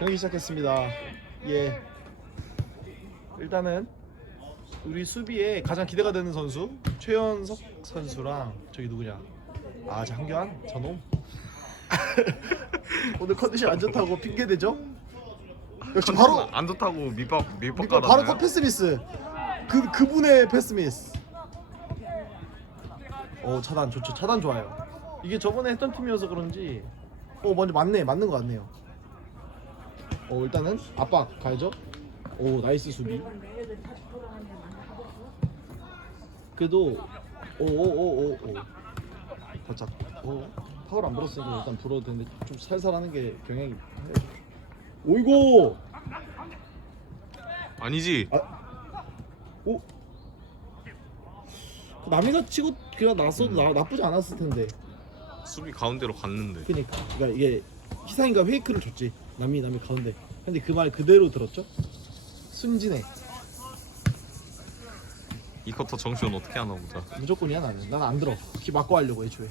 경기 시작했습니다. 예. 일단은 우리 수비에 가장 기대가 되는 선수 최연석 선수랑 저기 누구냐? 아, 장규환 저놈. 오늘 컨디션 안 좋다고 핑계 대죠? 역시 바로 안 좋다고 밑밥 밑밥 깔았나요? 바로 그 패스 미스. 그 그분의 패스 미스. 어 차단 좋죠. 차단 좋아요. 이게 저번에 했던 팀이어서 그런지 어 먼저 맞네. 맞는 것 같네요. 어 일단은 압박 가야죠. 오 나이스 수비. 그래도 오오오오오. 바짝. 오 파울 안 불었으니까 일단 불어도 되는데 좀 살살 하는 게 경향이 오이고! 아니지? 오. 남이가 치고 그냥 나서도 나, 나쁘지 않았을 텐데. 수비 가운데로 갔는데. 그니까. 그러니까 이게 희상이가 페이크를 줬지 남이 남이 가운데. 근데 그 말 그대로 들었죠? 순진해. 이 쿼터 정시원 어떻게 하나 보자. 무조건이야 나는. 난 안 들어. 기 맞고 하려고 애초에.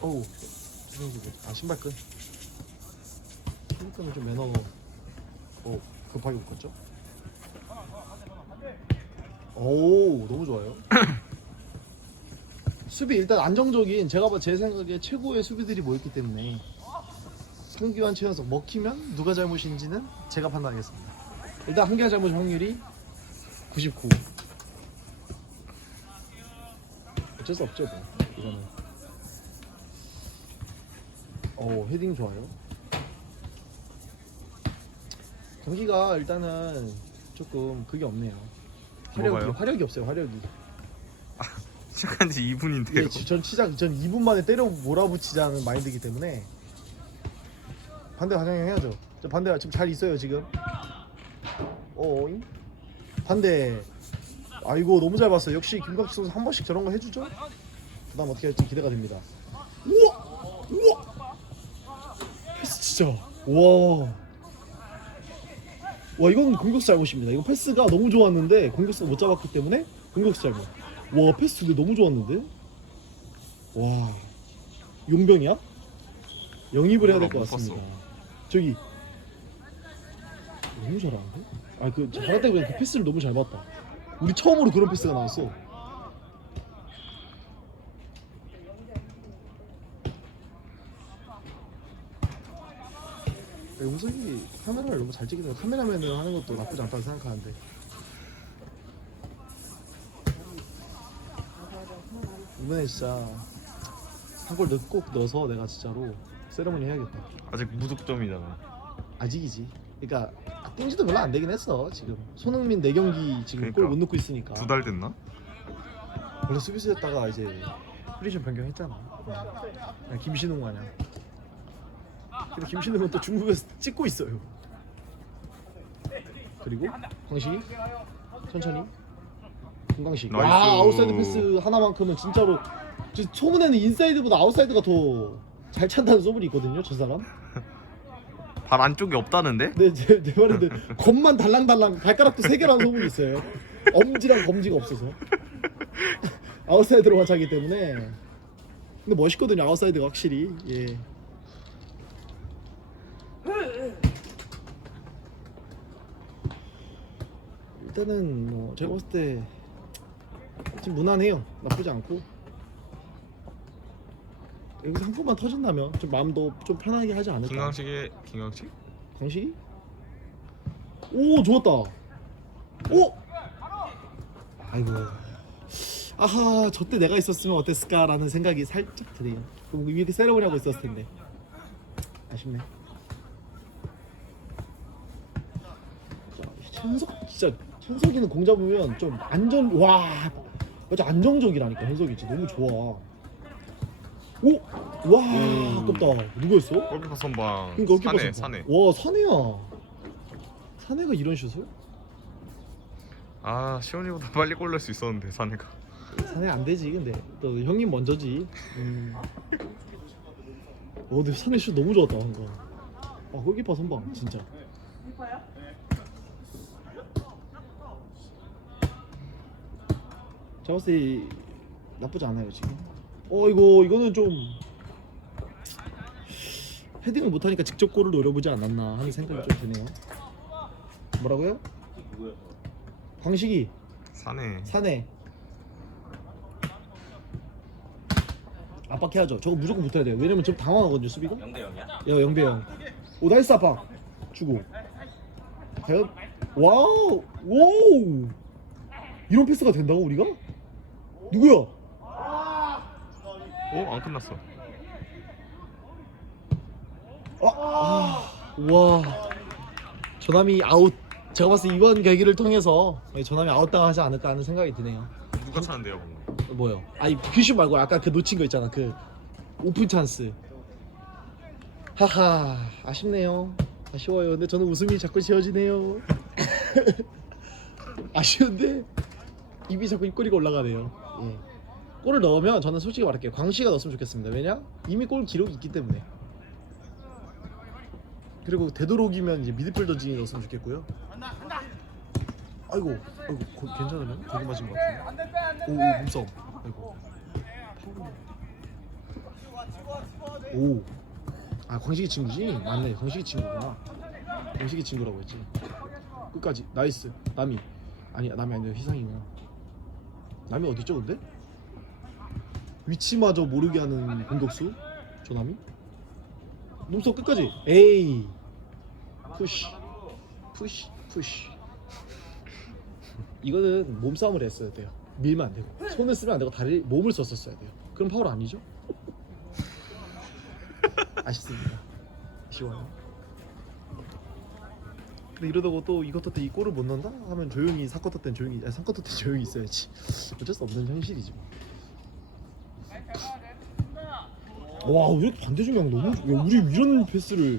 어우. 아 신발끈. 신발끈은 좀 매너 어 급하게 묶었죠? 오 너무 좋아요. 수비 일단 안정적인 제가 봐 제 생각에 최고의 수비들이 모였기 때문에 한기환 최연석 먹히면 누가 잘못인지는 제가 판단하겠습니다. 일단 한기환 잘못 확률이 99 어쩔 수 없죠 뭐. 이거는. 어 헤딩 좋아요. 경기가 일단은 조금 그게 없네요. 화력이 뭐가요? 화력이 없어요 화력이. 시작한 지 2분인데요? 예, 전 시작 전 2분 만에 때려 몰아붙이자는 마인드이기 때문에 반대 가장 해야죠. 저 반대 지금 잘 있어요 지금. 어 반대. 아이고 너무 잘 봤어요. 역시 김광식 선수 한 번씩 저런 거 해주죠. 그다음 어떻게 할지 기대가 됩니다. 우와 우와 패스 진짜 와. 와 이건 공격수 잘못입니다. 이거 패스가 너무 좋았는데 공격수가 못 잡았기 때문에 공격수 잘못. 와 패스 근데 너무 좋았는데? 와 용병이야? 영입을 해야 될것못 같습니다. 저기 너무 잘하는데? 아그 때 그냥 그 패스를 너무 잘 봤다. 우리 처음으로 그런 패스가 나왔어. 용석이 카메라를 너무 잘 되면 카메라맨을 하는 것도 나쁘지 않다고 생각하는데 이번에 진짜 한골꼭 넣어서 내가 진짜로 세레머니 해야겠다. 아직 무득점이잖아. 아직이지. 그러니까 뛴지도 별로 안 되긴 했어 지금. 손흥민 4 경기 지금 그러니까. 골 못 넣고 있으니까. 두 달 됐나? 원래 수비수였다가 이제 포지션 변경했잖아. 그냥 김신웅 마냥. 근데 김신웅은 또 중국에서 찍고 있어요. 그리고 광식이? 천천히. 김광식. 와 나이스. 아웃사이드 패스 하나만큼은 진짜로. 저 소문에는 인사이드보다 아웃사이드가 더 잘 찬다는 소문이 있거든요 저 사람 발 안쪽이 없다는데? 네, 제, 내 말인데 겁만 달랑달랑 발가락도 세 개라는 소문이 있어요. 엄지랑 검지가 없어서 아웃사이드로 차기 때문에 근데 멋있거든요 아웃사이드가 확실히 예. 일단은 뭐 제가 봤을 때 지금 무난해요 나쁘지 않고 여기서 한 번만 터진다면 좀 마음도 좀 편하게 하지 않을까 김강식의 김강식? 광식이? 오 좋았다. 오. 아이고. 아하 저 때 내가 있었으면 어땠을까라는 생각이 살짝 드네요. 그럼 이렇게 세레머니 하고 있었을 텐데. 아쉽네. 자, 현석 진짜 현석이는 공 잡으면 좀 안전 와 진짜 안정적이라니까 현석이 진짜 너무 좋아. 오! 와 오. 아깝다. 누구였어? 골키퍼 선방 그러니까 어깨 벗었다. 사내 와 사내야. 사내가 이런 슛을? 아 시원이보다 빨리 골 넣을 수 있었는데 사내가 사내 안 되지 근데 또 형님 먼저지. 음. 어 근데 사내 슛 너무 좋았다 방금. 아 골키퍼 선방 진짜. 제가 봤을 때 나쁘지 않아요 지금. 어 이거 이거는 좀 헤딩을 못하니까 직접 골을 노려보지 않았나 하는 생각이 좀 드네요. 뭐라고요? 광식이 사네. 사내 압박해야죠. 저거 무조건 붙어야 돼요. 왜냐면 좀 당황하거든요 수비가. 0대 0이야? 야 0대 0. 오 나이스 압박 주고. 과연 와우 오 이런 패스가 된다고 우리가? 누구야? 어? 안 끝났어. 아, 와 전남이 아웃. 제가 봤을 때 이번 계기를 통해서 전남이 아웃당하지 않을까 하는 생각이 드네요. 누가 차는데요, 방금? 뭐요? 아니 큐슈 말고 아까 그 놓친 거 있잖아 그 오픈 찬스 하하 아쉽네요 아쉬워요 근데 저는 웃음이 자꾸 지어지네요 아쉬운데 입이 자꾸 입꼬리가 올라가네요 예. 골을 넣으면 저는 솔직히 말할게요. 광시가 넣었으면 좋겠습니다. 왜냐? 이미 골 기록이 있기 때문에. 그리고 되도록이면 이제 미드필더 진이 넣었으면 좋겠고요. 아이고 아이고 거, 괜찮으면? 거기 맞은 것 같은데. 오, 오 몸싸움. 아이고. 오. 아 광식이 친구지? 맞네. 광식이 친구구나. 광식이 친구라고 했지. 끝까지. 나이스. 남이. 아니 남이 아니라 희상이구나. 남이 어딨죠 근데? 위치마저 모르게 하는 공격수 저 남이? 몸싸움 끝까지 에이 푸시 푸시 푸시 이거는 몸싸움을 했어야 돼요. 밀면 안 되고 손을 쓰면 안 되고 다리 몸을 썼었어야 돼요. 그럼 파울 아니죠? 아쉽습니다. 아쉬워요. 근데 이러다고 또 이것도 때 이 골을 못 넣는다 하면 조용히 사쿼터 땐 조용히 아니 삼쿼터 땐 조용히 있어야지. 어쩔 수 없는 현실이지 뭐. 와, 왜 이렇게 반대 중량 너무 좋- 야, 우리 이런 패스를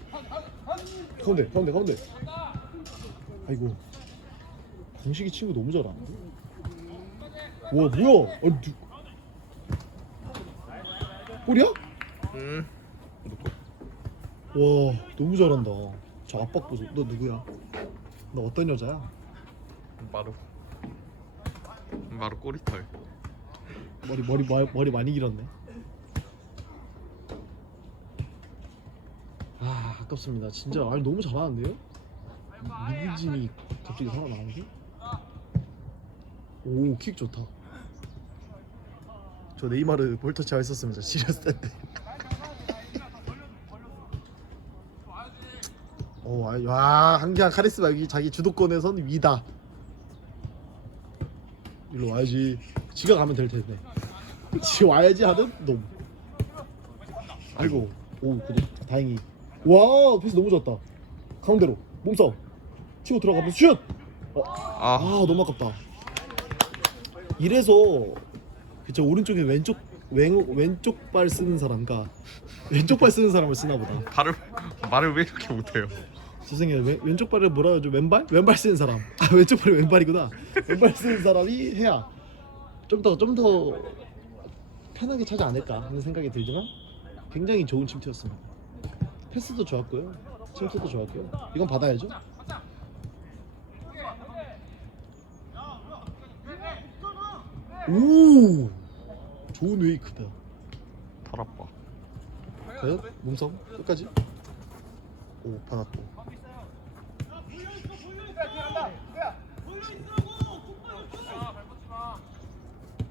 가운데 가운데 가운데. 아이고. 공식이 친구 너무 잘하는데? 와 뭐야? 아니 누... 골이야? 음. 와 너무 잘한다. 저 압박 보소. 너 누구야? 너 어떤 여자야? 바로. 바로 꼬리털. 머리 머리 마, 머리 많이 길었네. 아 아깝습니다. 진짜 아니 너무 잘하는데요? 미드진이 갑자기 살아나는 게? 오킥 좋다. 저 네이마르 볼터치 했었으면 진짜 시리어스. 오, 아, 와 한기한 카리스마 여기 자기 주도권에선 위다. 일로 와야지. 지가 가면 될 텐데. 지 와야지 하는 놈. 아이고, 오 그래 다행히. 와 패스 너무 좋았다. 가운데로 몸싸움. 치고 들어가면 슛. 아 아, 너무 아깝다. 이래서 그쵸 오른쪽에 왼쪽 왼, 왼쪽 발 쓰는 사람과 왼쪽 발 쓰는 사람을 쓰나 보다. 발을 말을 왜 이렇게 못해요? 죄송해요. 왼, 왼쪽 발을 뭐라 하죠? 왼발? 왼발 쓰는 사람. 아 왼쪽 발이 왼발이구나. 왼발 쓰는 사람이 해야 좀 더 좀 더 편하게 차지 않을까 하는 생각이 들지만 굉장히 좋은 침투였습니다. 패스도 좋았고요. 침투도 좋았고요. 이건 받아야죠. 오 좋은 웨이크다. 팔 아파. 과연 몸싸움 끝까지. 오 받았고.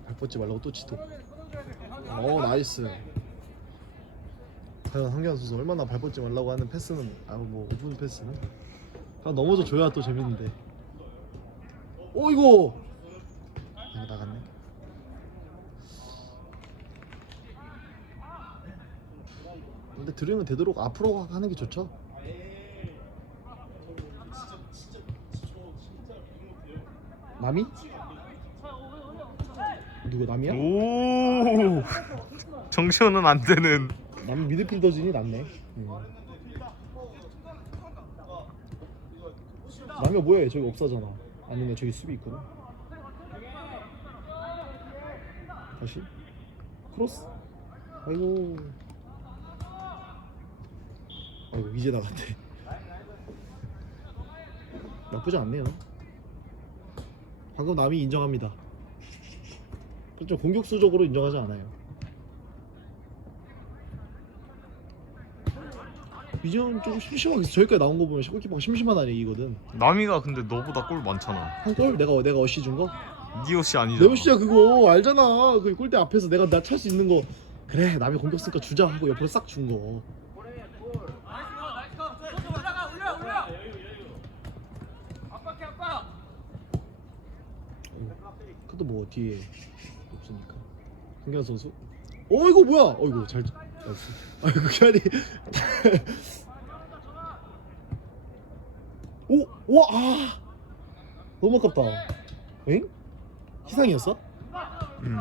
발 뻗지 말라고 또 치도. 어 나이스. 과연 한기환 선수 얼마나 발 뻗지 말라고 하는 패스는 아뭐 오픈 패스는 그냥 넘어져 줘야 또 재밌는데. 오 이거. 아 나갔네. 근데 들으면 되도록 앞으로 하는 게 좋죠. 남이? 누구 남이야? 오. 정시호는 안 되는. 남 미드필더진이 낫네. 음. 남이 뭐야? 저기 없어잖아. 아니면 저기 수비 있구나. 다시 크로스. 아이고. 아이고 이제 나갔대. 나쁘지 않네요. 방금 남이 인정합니다. 좀 공격수적으로 인정하지 않아요. 이전 좀 심심하게 저기까지 나온 거 보면 골키퍼가 심심하다는 얘기거든. 남이가 근데 너보다 골 많잖아. 한 골? 내가 내가 어시 준 거? 니옷이 아니잖아. 내 어시야 그거 알잖아. 그 골대 앞에서 내가 나 찰 수 있는 거. 그래 남이 공격 쓰니까 주자 하고 옆으로 싹 준 거. 그것도 뭐 뒤에 없으니까. 김경 선수. 어 이거 뭐야? 어 이거 잘. 아이고 기아리. 오, 와, 아, 너무 아깝다. 엥? 희상이었어? 음.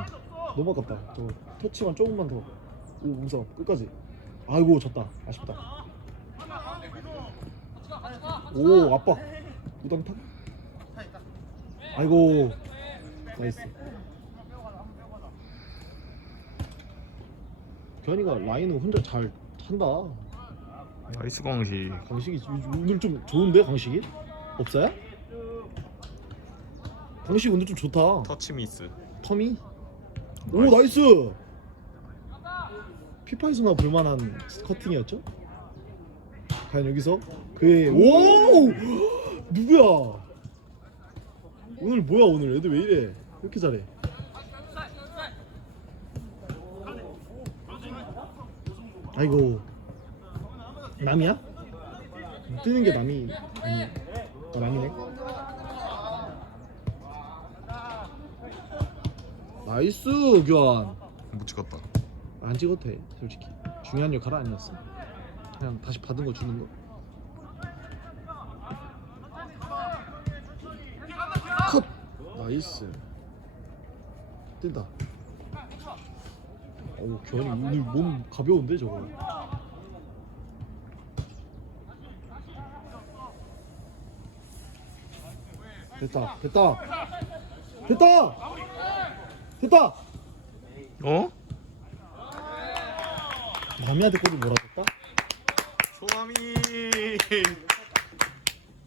너무 아깝다. 저 터치만 조금만 더. 오, 무서 끝까지. 아이고, 졌다. 아쉽다. 오, 압박. 우당탕? 아이고, 나이스. 견이가 라인을 혼자 잘 찬다. 나이스 광시. 강식이 오늘 좀 좋은데 강식이? 없어요? 강식 오늘 좀 좋다. 터치 미스. 터미? 오 나이스. 피파에서나 볼만한 커팅이었죠? 과연 여기서 그의 오 누구야? 오늘 뭐야 오늘 애들 왜 이래? 왜 이렇게 잘해? 아이고 남이야? 뜨는 게 남이 아니 어, 남이네. 나이스 교환. 못 찍었다. 안 찍어도 돼 솔직히 중요한 역할 아니었어 그냥 다시 받은 거 주는 거 컷! 나이스 뜬다 어우 교환이 오늘 몸 가벼운데 저거 됐다 됐다 됐다 됐다 어? 남이한테 골을 몰아줬다? 조남이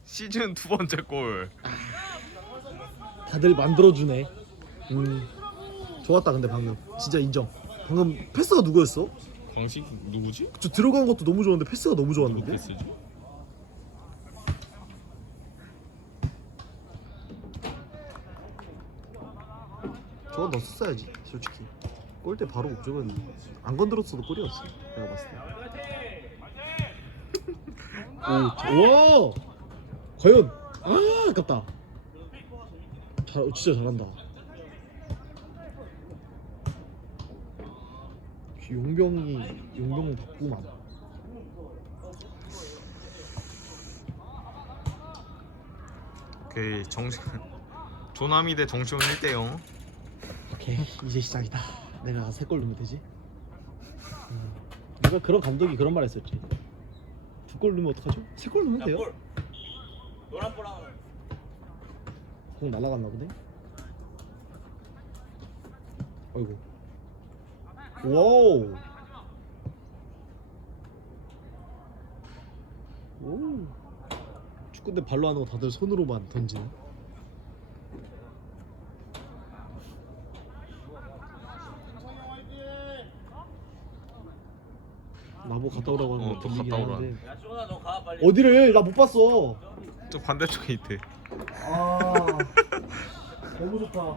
시즌 두 번째 골. 다들 만들어주네. 음, 좋았다 근데 방금 진짜 인정. 방금 패스가 누구였어? 광식 누구지? 저 들어간 것도 너무 좋았는데 패스가 너무 누구 좋았는데. 패스지? 저거 넣었어야지 솔직히. 골대 바로 목적은 안 건드렸어도 골이었어. 내가 봤을 때. 오, 자- 와, 과연 아 아깝다. 잘, 진짜 잘한다. 용병이 용병 바꾸만. 오케이 정신 조남이 대 정시훈 1대 0. 오케이 이제 시작이다. 내가 세 골 넣으면 되지. 음, 누가 그런 감독이 그런 말 했었지. 두 골 넣으면 어떡하죠? 세 골 넣으면 돼요. 볼. 노란 볼랑 공 날아갔나 보네. 아이고. 와우. 오. 축구인데 발로 하는 거 다들 손으로만 던지네. 나보고 갔다 오라고 하는 어, 거또 갔다 오라. 야 시원아 너가 빨리 어디를 나 못 봤어. 저 반대쪽에 있대. 아 너무 좋다.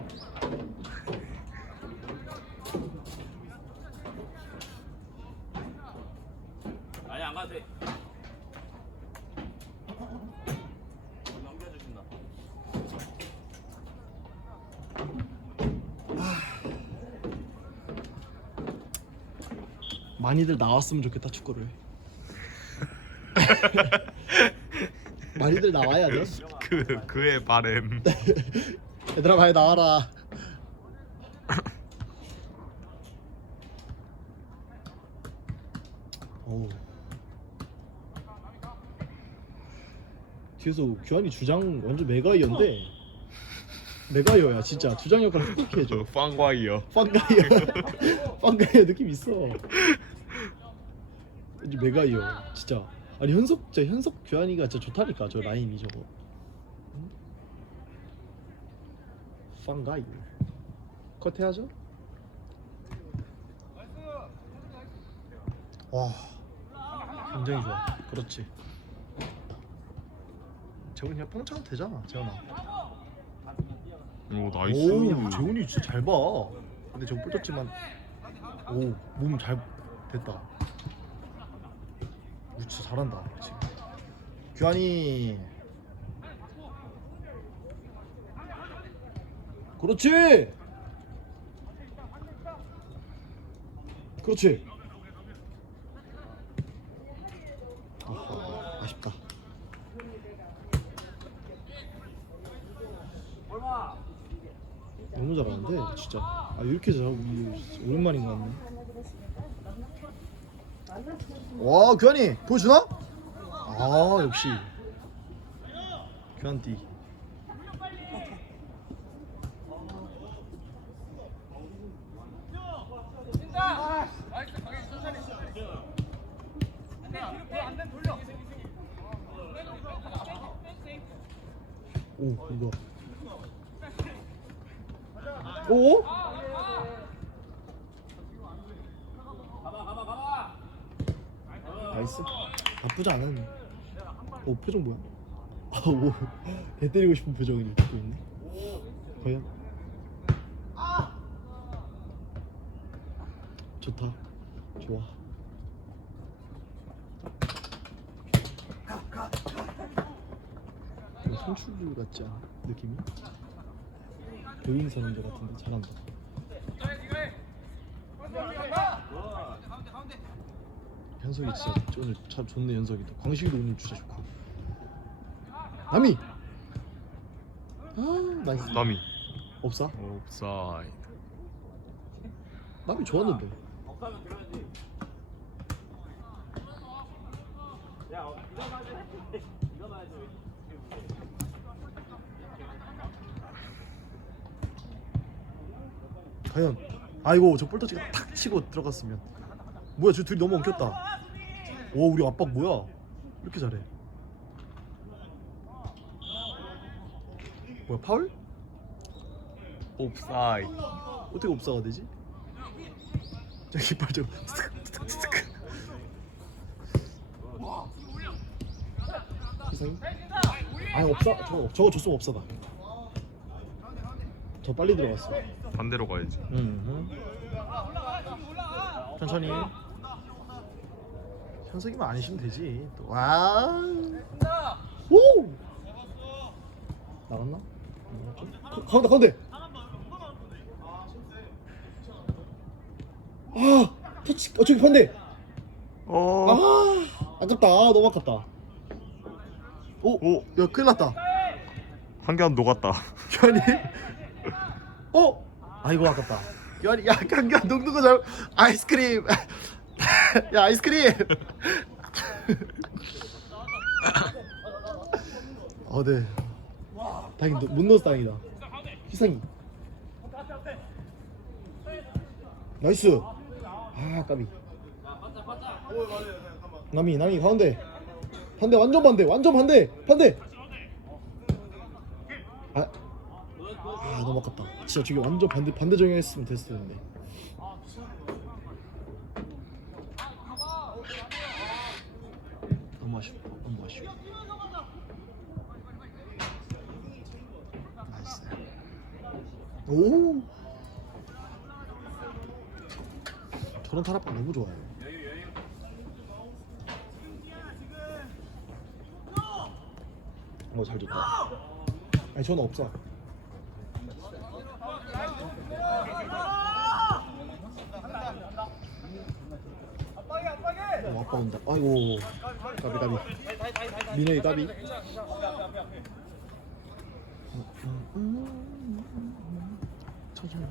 아니 안 가도 돼 넘겨주신다 많이들 나왔으면 좋겠다 축구를. 많이들 나와야 돼. 그 그의 바램. 얘들아 많이 나와라. 오. 뒤에서 규환이 주장 완전 메가이어인데 메가이어야 진짜 주장 역할 똑똑히 해줘. 빵과이어. 빵가이어 빵가이어 느낌 있어 왠지 메가이어 진짜 아니 현석 진짜 현석 교환이가 진짜 좋다니까 저 라인이 저거 응? 빵가이어 컷해야죠 와 굉장히 좋아. 그렇지. 재훈이 그냥 뻥 차도 되잖아, 재훈아. 오 나이스. 오, 재훈이 진짜 잘 봐. 근데 저거 뿔떴지만 오, 몸 잘 됐다. 오, 진짜 잘한다 지금. 규환이. 그렇지. 그렇지. 아쉽다. 너무 잘하는데 진짜 아 이렇게 잘하고 이- 오랜만인 것 같네 와 규환이 보여주나? 아 역시 규환띠 오 이거 오? 나이스 나쁘지 않았네 오 표정 뭐야? 아오개 때리고 싶은 표정이 갖고 있네 과연? 좋다 좋아 이거 선출 같지 않아? 느낌이? 배우인 선인자 같은데 잘한다 현석이 진짜 오늘 참 좋네 현석이도 광식이도 오늘 진짜 좋고 남이 아 나이스 남이. 없어? 옵사이드. 남이 좋았는데. 과연 아이고 저 볼터치가 탁 치고 들어갔으면 뭐야 저 둘이 너무 엉켰다 와 우리 압박 뭐야 이렇게 잘해 뭐야 파울? 옵사이드. 어떻게 옵사가 되지? 저 깃발 좀 이상이? 아니 옵사 저거 저거 줬으면 옵사다 더 빨리 들어갔어 반대로 가야지. 음. 천천히. 현석이만 아니시면 되지. 또. 와. 오. 나갔나? 안 나갔죠? 가운데 가운데. 아, 터치. 어 저기 반대. 어. 아, 아깝다. 아, 너무 아깝다. 오, 오. 야 큰일 났다. 한견 녹았다. 교환이. 어? 아이고 아깝다. 교환이 야 강경 녹는 거 잘. 아이스크림. 야 아이스크림. 어 네. 다행히 노- 못 넣어서 다행이다. 희상이. 나이스. 아 까비. 남이 남이 가운데. 반대 완전 반대 완전 반대 반대. 아. 아 너무 아깝다 진짜 저기 완전 반대 반대 정형했으면 됐을 텐데 너무 아쉬워 너무 아쉬워 나이스 오! 저런 타락방 너무 좋아요. 어잘 줬다. 아니 저는 없어 어, 온다. 아이고. 까비 까비. 민호이 까비. 천천히.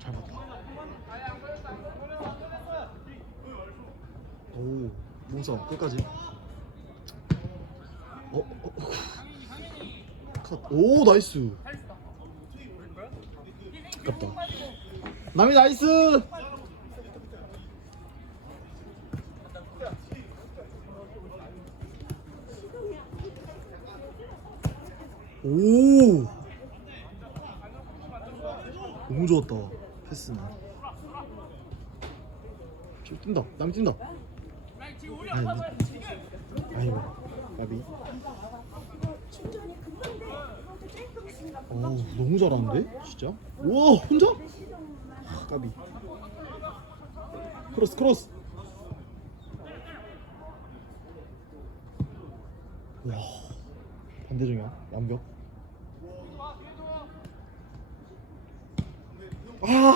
잘 봤다. 오, 몸싸움 끝까지. 어, 어, 어. 컷. 오, 나이스. 아깝다. 남이 나이스. 오. 너무 좋았다. 패스는. 좀 뛴다. 남 뛴다. 아니, 아이고, 나비. 어, 너무 잘하는데, 진짜. 우와, 혼자? 아, 까비. 크로스, 크로스. 와, 반대중이야, 완벽. 아,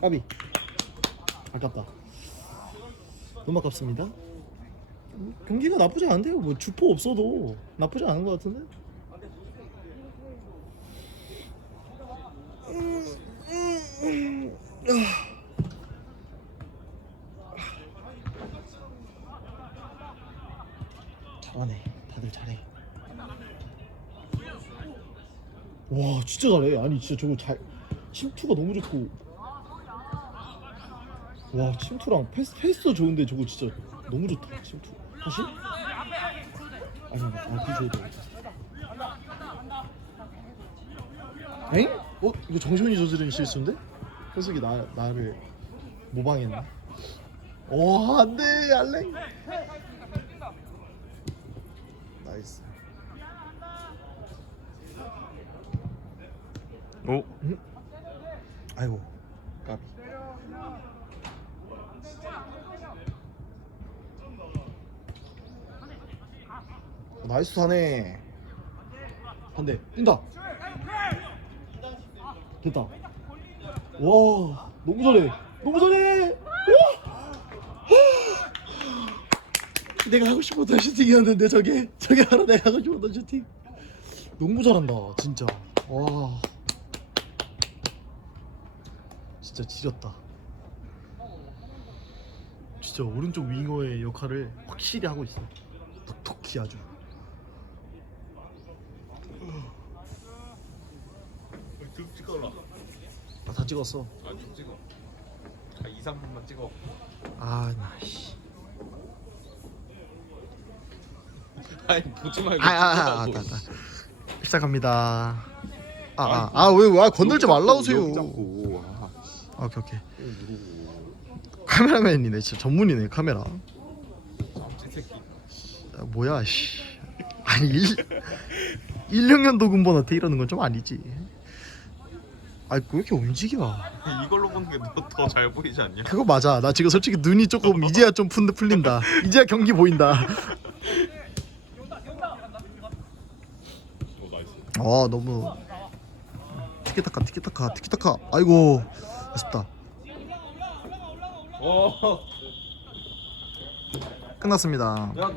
까비. 아깝다. 너무 아깝습니다. 음, 경기가 나쁘지 않은데요. 뭐 주포 없어도 나쁘지 않은 것 같은데. 음, 음, 음. 아. 잘하네. 다들 잘해. 와 진짜 잘해. 아니 진짜 저거 잘 침투가 너무 좋고. 와 침투랑 패스 패스도 좋은데 저거 진짜 너무 좋다 침투. 다시? 아니 아 돼. 엥? 어 이거 정시훈이 저지른 실수인데? 현석이 나 나를 모방했네. 와 안돼 알랭. 나이스. 오 아이고 까비. 어, 나이스 사네. 반대 뛴다. 됐다. 와 너무 잘해. 너무 잘해. 와! 내가 하고 싶었던 슈팅이었는데 저게 저게 바로 내가 하고 싶었던 슈팅. 너무 잘한다 진짜. 와. 진짜 지렸다. 진짜 오른쪽 윙어의 역할을 확실히 하고 있어. 톡톡히 아주. 쭉 찍어라. 아, 다 찍었어. 아쭉 찍어. 한 2, 3분만 찍어. 아, 나 씨. 아니 보지 말고. 아, 아, 아, 아, 아, 찍으라고. 아. 시작합니다. 아, 아, 아, 왜, 왜, 아, 건들지. 여기 잡고. 아, 아, 오케이, 오케이. 이거 누르고. 카메라맨이네, 진짜 전문이네, 카메라. 새끼. 아, 뭐야, 씨. 아니, 1, 16년도 군번한테 이러는 건 좀 아니지. 아이, 왜 이렇게 움직여? 이걸로 보는 게 더 잘 보이지 않냐? 그거 맞아. 나 지금 솔직히 눈이 조금 이제야 좀 푼, 풀린다. 이제야 경기 보인다. 오 나이스. 아 너무 티키타카 티키타카 티키타카. 아이고 아쉽다. 어. 끝났습니다. 야 너.